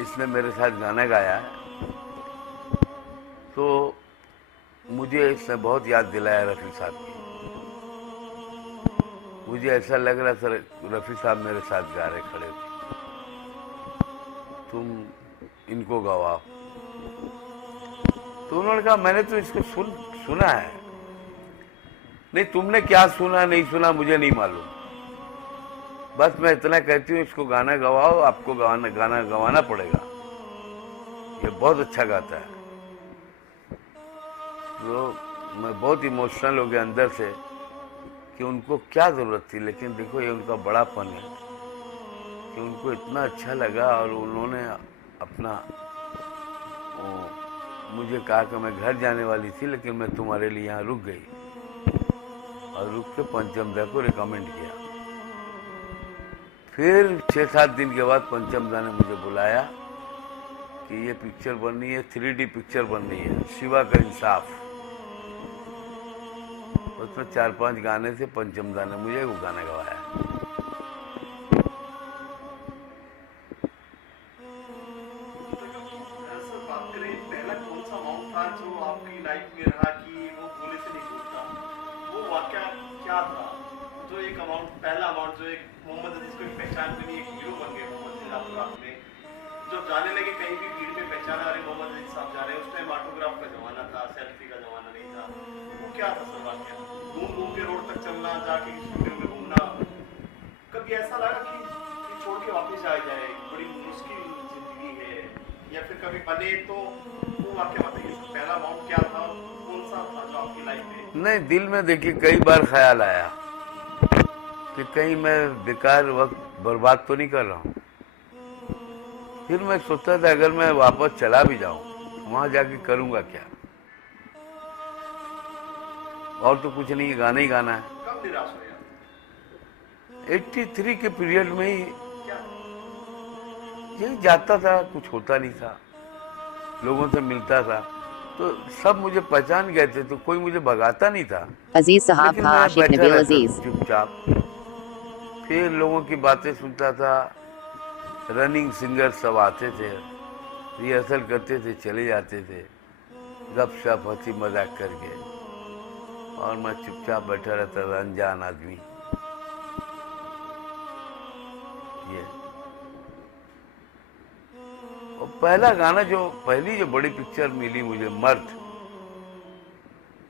इसने मेरे साथ गाना गाया है, तो मुझे इसने बहुत याद दिलाया रफ़ी साहब की। मुझे ऐसा लग रहा था रफ़ी साहब मेरे साथ गा रहे खड़े थे, तुम इनको गवाओ। तो उन्होंने कहा मैंने तो इसको सुना है। नहीं, तुमने क्या सुना नहीं सुना मुझे नहीं मालूम, बस मैं इतना कहती हूँ इसको गाना गवाओ, आपको गाना गवाना पड़ेगा, ये बहुत अच्छा गाता है। तो मैं बहुत इमोशनल हो गया अंदर से कि उनको क्या ज़रूरत थी, लेकिन देखो ये उनका बड़ापन है कि उनको इतना अच्छा लगा और उन्होंने अपना मुझे कहा कि मैं घर जाने वाली थी लेकिन मैं तुम्हारे लिए यहाँ रुक गई, और रुक के पंचम दा को रिकमेंड किया। फिर 6-7 दिन के बाद पंचम दा ने मुझे बुलाया कि ये पिक्चर बन रही है, 3D पिक्चर बन रही है, शिवा का इंसाफ। उसमें 4-5 गाने थे, पंचम दा ने मुझे वो गाना गवाया। जो आपकी लाइफ में रहा कि वो भूले से नहीं भूलता, वो वाकया क्या था? जो एक अमाउंट, पहला अमाउंट जो एक मोहम्मद अजीज को एक पहचान बनी, एक हीरो बन गए मोहम्मद अजीज रात में, जब जाने लगे कहीं भी भीड़ में पहचाना, अरे मोहम्मद अजीज साहब जा रहे हैं। उस टाइम ऑटोग्राफ का जमाना था, सेल्फी का जमाना नहीं था। वो क्या था सर वाकया? घूम घूम के रोड तक चलना, जाके स्टूडियो में घूमना, कभी ऐसा लगा कि छोड़ के वापस आ जाए, बड़ी मुश्किल जिंदगी है, या फिर कभी बने तो वो वाकया बताइए। पहला अमाउंट क्या था, कौन सा था जो आपकी लाइफ में? नहीं, दिल में देखिए कई बार ख्याल आया कि कहीं मैं बेकार वक्त बर्बाद तो नहीं कर रहा हूँ। फिर मैं सोचता था अगर मैं वापस चला भी जाऊं वहां जाके करूंगा क्या, और तो कुछ नहीं, गाना ही गाना है। कब निराश हो यार? 83 के पीरियड में ही क्या? यही जाता था, कुछ होता नहीं था, लोगों से मिलता था तो सब मुझे पहचान गए थे, तो कोई मुझे भगाता नहीं था, अजीज साहब लेकिन का मैं आशिक बैठा नबील रहता अजीज। था चुपचाप। फिर लोगों की बातें सुनता था, रनिंग सिंगर सब आते थे, रिहर्सल करते थे, चले जाते थे गपशप हंसी मजाक करके, और मैं चुपचाप बैठा रहता था, अनजान आदमी। ये और पहला गाना पहली जो बड़ी पिक्चर मिली मुझे, मर्द,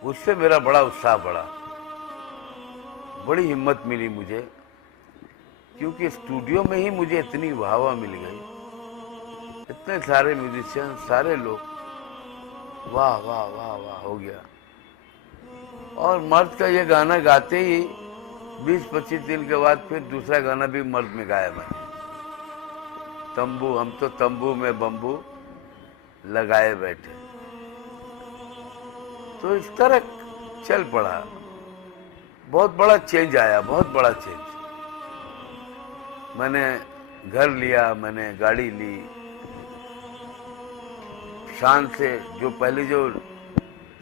उससे मेरा बड़ा उत्साह बढ़ा, बड़ी हिम्मत मिली मुझे, क्योंकि स्टूडियो में ही मुझे इतनी वाह वाह मिल गई, इतने सारे म्यूजिशियन, सारे लोग वाह वाह वाह वाह हो गया। और मर्द का ये गाना गाते ही 20-25 दिन के बाद फिर दूसरा गाना भी मर्द में गाया मैंने, तंबू, हम तो तंबू में बम्बू लगाए बैठे। तो इस तरह चल पड़ा, बहुत बड़ा चेंज आया, बहुत बड़ा चेंज। मैंने घर लिया, मैंने गाड़ी ली, शान से, जो पहले जो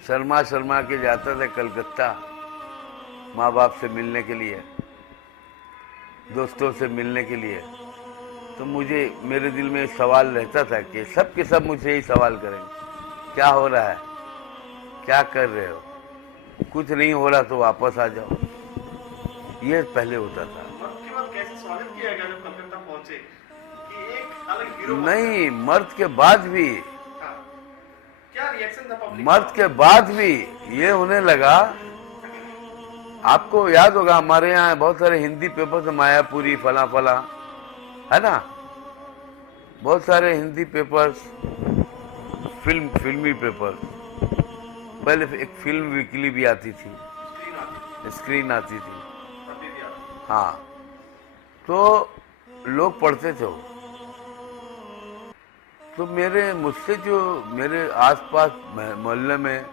शर्मा शर्मा के जाता था कलकत्ता माँ बाप से मिलने के लिए, दोस्तों से मिलने के लिए, तो मुझे, मेरे दिल में सवाल रहता था कि सब के सब मुझसे यही सवाल करेंगे, क्या हो रहा है, क्या कर रहे हो, कुछ नहीं हो रहा तो वापस आ जाओ, ये पहले होता था। मर्द के बाद कैसे स्वागत किया गया जब कलकत्ता पहुंचे कि एक अलग हीरो? नहीं, मर्द के बाद भी, हाँ, क्या रिएक्शन था पब्लिक? मर्द के बाद भी ये होने लगा। आपको याद होगा हमारे यहाँ बहुत सारे हिंदी पेपर थे, मायापुरी, फला फला, है ना, बहुत सारे हिंदी पेपर्स, फिल्मी पेपर, पहले एक फिल्म वीकली भी आती थी, स्क्रीन आती थी, हाँ, तो लोग पढ़ते थे वो। तो मुझसे जो मेरे आसपास मोहल्ले में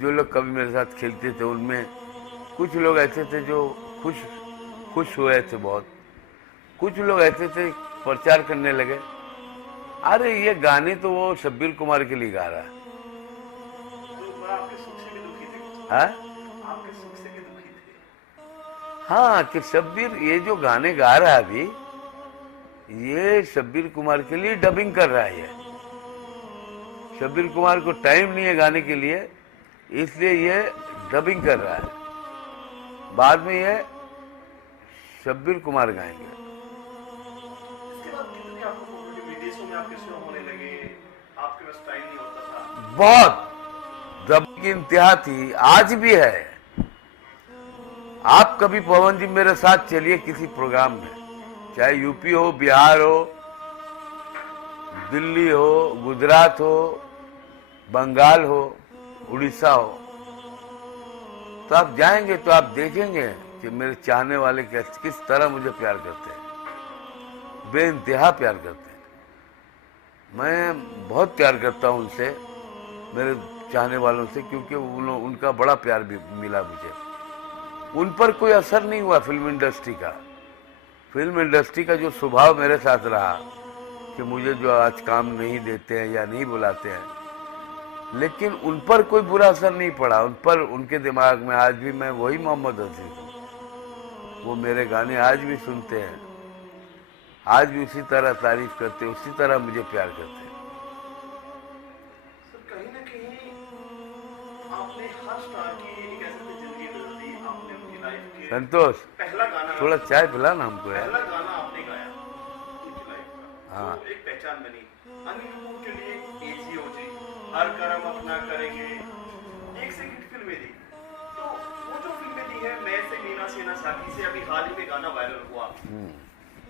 जो लोग कभी मेरे साथ खेलते थे, उनमें कुछ लोग ऐसे थे जो खुश हुए थे बहुत, कुछ लोग ऐसे थे प्रचार करने लगे, अरे ये गाने तो वो शब्बीर कुमार के लिए गा रहा है। तो आपके सुख से भी दुखी थे? हाँ, आपके सुख से भी दुखी थे? हाँ, कि शब्बीर ये जो गाने गा रहा है अभी, ये शब्बीर कुमार के लिए डबिंग कर रहा है। ये शब्बीर कुमार को टाइम नहीं है गाने के लिए, इसलिए ये डबिंग कर रहा है। बाद में ये शब्बीर कुमार गाएंगे। इसके बाद कितनी आपको विदेशों में आपके शो होने लगे, आपके पास टाइम नहीं होता था? बहुत दबंग की इंतहा थी, आज भी है। आप कभी पवन जी मेरे साथ चलिए किसी प्रोग्राम में, चाहे यूपी हो, बिहार हो, दिल्ली हो, गुजरात हो, बंगाल हो, उड़ीसा हो, तो आप जाएंगे तो आप देखेंगे कि मेरे चाहने वाले किस तरह मुझे प्यार करते हैं, बेइंतहा प्यार करते हैं। मैं बहुत प्यार करता हूं उनसे, मेरे चाहने वालों से, क्योंकि उनका बड़ा प्यार भी मिला मुझे। उन पर कोई असर नहीं हुआ फिल्म इंडस्ट्री का। फिल्म इंडस्ट्री का जो स्वभाव मेरे साथ रहा कि मुझे जो आज काम नहीं देते हैं या नहीं बुलाते हैं, लेकिन उन पर कोई बुरा असर नहीं पड़ा। उन पर, उनके दिमाग में आज भी मैं वही मोहम्मद अजीज हूँ। वो मेरे गाने आज भी सुनते हैं, आज भी उसी तरह तारीफ करते हैं, उसी तरह मुझे प्यार करते हैं। सर कहीं ना कहीं आपने हर स्टार की एक ऐसी जिंदगी बदल दी, आपने अपनी लाइफ के संतोष, पहला गाना, थोड़ा चाय पिला ना हमको यार। पहला गाना आपने गाया उनकी लाइफ का, हाँ। तो एक पहचान बनी। अनिल कपूर के लिए एजी हो जी, हर कर्म अपना करेंगे, एक से हिट फिल्में दी। तो वो जो फिल्में दी है, मैं से मीना से ना साकी से, अभी हाल ही में गाना वायरल हुआ,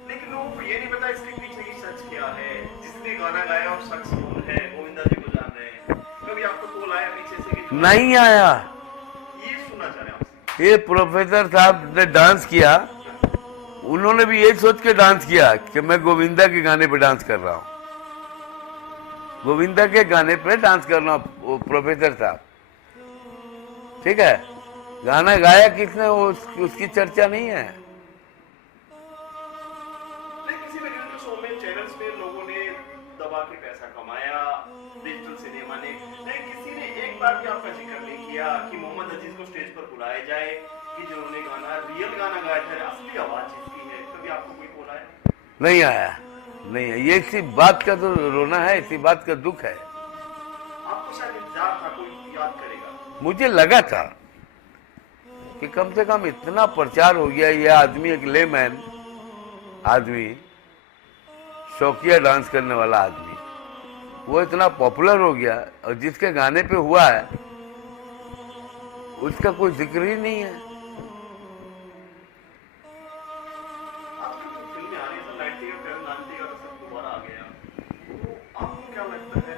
लेकिन लोगों को ये नहीं पता इसके पीछे की सच क्या है। जिसने गाना गाया और शख्स कौन है, गोविंदा जी को जान रहे हैं। कभी आपको कॉल आया पीछे से कि नहीं आया। ये सुनना चाह रहे हैं आपसे? ये प्रोफेसर साहब ने डांस किया, उन्होंने भी यही सोच के डांस किया कि मैं गोविंदा के गाने पे डांस कर रहा हूँ, गोविंदा के गाने पे डांस कर रहा हूँ प्रोफेसर साहब। ठीक है, गाना गाया किसने वो उसकी चर्चा नहीं है। किसी भी रियलिटी शो में, चैनल्स पे लोगों ने दबा के पैसा कमाया, डिजिटल सिनेमा ने, लेकिन किसी ने एक बार भी आपका जिक्र नहीं किया कि मोहम्मद अजीज को स्टेज पर बुलाया जाए, कि जिन्होंने गाना, रियल गाना गाया था, असली आवाज जिसकी है। कभी आपको कोई कॉल आया? नहीं आया, नहीं है। ये इसी बात का तो रोना है, इसी बात का दुख है। आपको शायद इंतजार था कोई याद करेगा। मुझे लगा था कि कम से कम इतना प्रचार हो गया, ये आदमी एक लेमैन आदमी, शौकिया डांस करने वाला आदमी, वो इतना पॉपुलर हो गया, और जिसके गाने पे हुआ है उसका कोई जिक्र ही नहीं है। आजकल जो फिल्में आ रही हैं, 90 का 90 का दशक दोबारा आ गया, तो आपको क्या लगता है?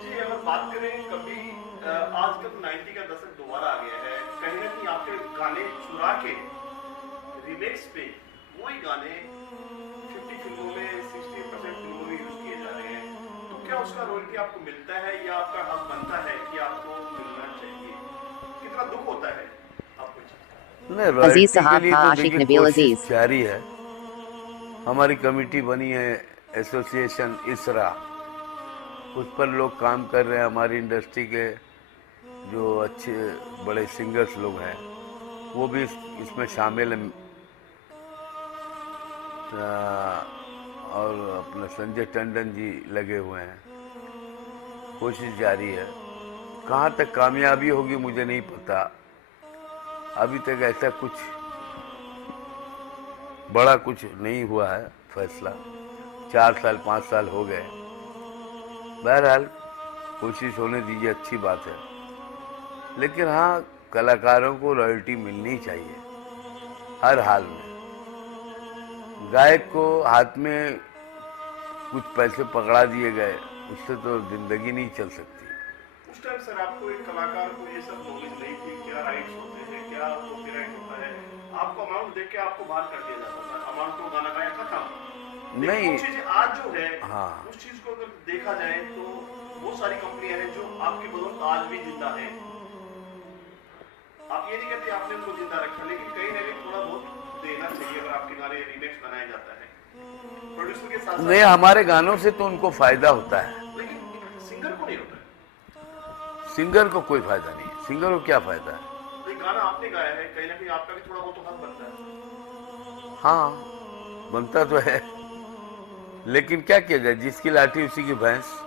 जी अगर बात करें, कभी आजकल 90 का दशक दोबारा आ गया है, कहीं ना कहीं आपके गाने चुरा के रिमिक्स पे वही गाने 50 फिल्मों में, 60% फिल्मों में यूज किए जा रहे हैं। तो क्या उसका रॉयल्टी आपको मिलता है या आपका हक बनता है कि आपको मिलना चाहिए? कितना दुख होता है आपको? नहीं, रॉयल्टी अजीज के साहब लिए था तो आशिक देखिए नबील कोशिश अजीज। जारी है। हमारी कमेटी बनी है, एसोसिएशन इसरा, उस पर लोग काम कर रहे हैं। हमारी इंडस्ट्री के जो अच्छे बड़े सिंगर्स लोग हैं वो भी इसमें शामिल हैं, और अपने संजय टंडन जी लगे हुए हैं। कोशिश जारी है, कहाँ तक कामयाबी होगी मुझे नहीं पता। अभी तक ऐसा कुछ बड़ा कुछ नहीं हुआ है फैसला, 4 साल 5 साल हो गए। बहरहाल कोशिश होने दीजिए, अच्छी बात है। लेकिन हाँ, कलाकारों को रॉयल्टी मिलनी चाहिए हर हाल में। गायक को हाथ में कुछ पैसे पकड़ा दिए गए, उससे तो जिंदगी नहीं चल सकती। उस टाइम सर आपको, एक कलाकार को ये सब नॉलेज नहीं थी, क्या राइट्स होते हैं, क्या कॉपीराइट होता है। आपको अमाउंट देख के आपको बाहर कर दिया जाता था, अमाउंट को गाना गाया खत्म। नहीं, वो चीज आज जो है, हाँ, उस चीज को अगर देखा जाए तो बहुत सारी कंपनियां हैं जो आपकी बदौलत आज भी जिंदा है। आप ये नहीं कहते आपने उनको जिंदा रखा, लेकिन कहीं ना कहीं थोड़ा बहुत देना चाहिए अगर आपके गाने रिमिक्स बनाया जाता है प्रोड्यूसर के साथ। नहीं, हमारे गानों से तो उनको फायदा होता है, लेकिन सिंगर को नहीं होता है। सिंगर को कोई फायदा नहीं है। सिंगर को क्या फायदा है? तो एक गाना आपने गाया है, कहीं ना कहीं आपका भी थोड़ा बहुत तो हक बनता है। हाँ, बनता तो है, लेकिन क्या किया जाए, जिसकी लाठी उसी की भैंस।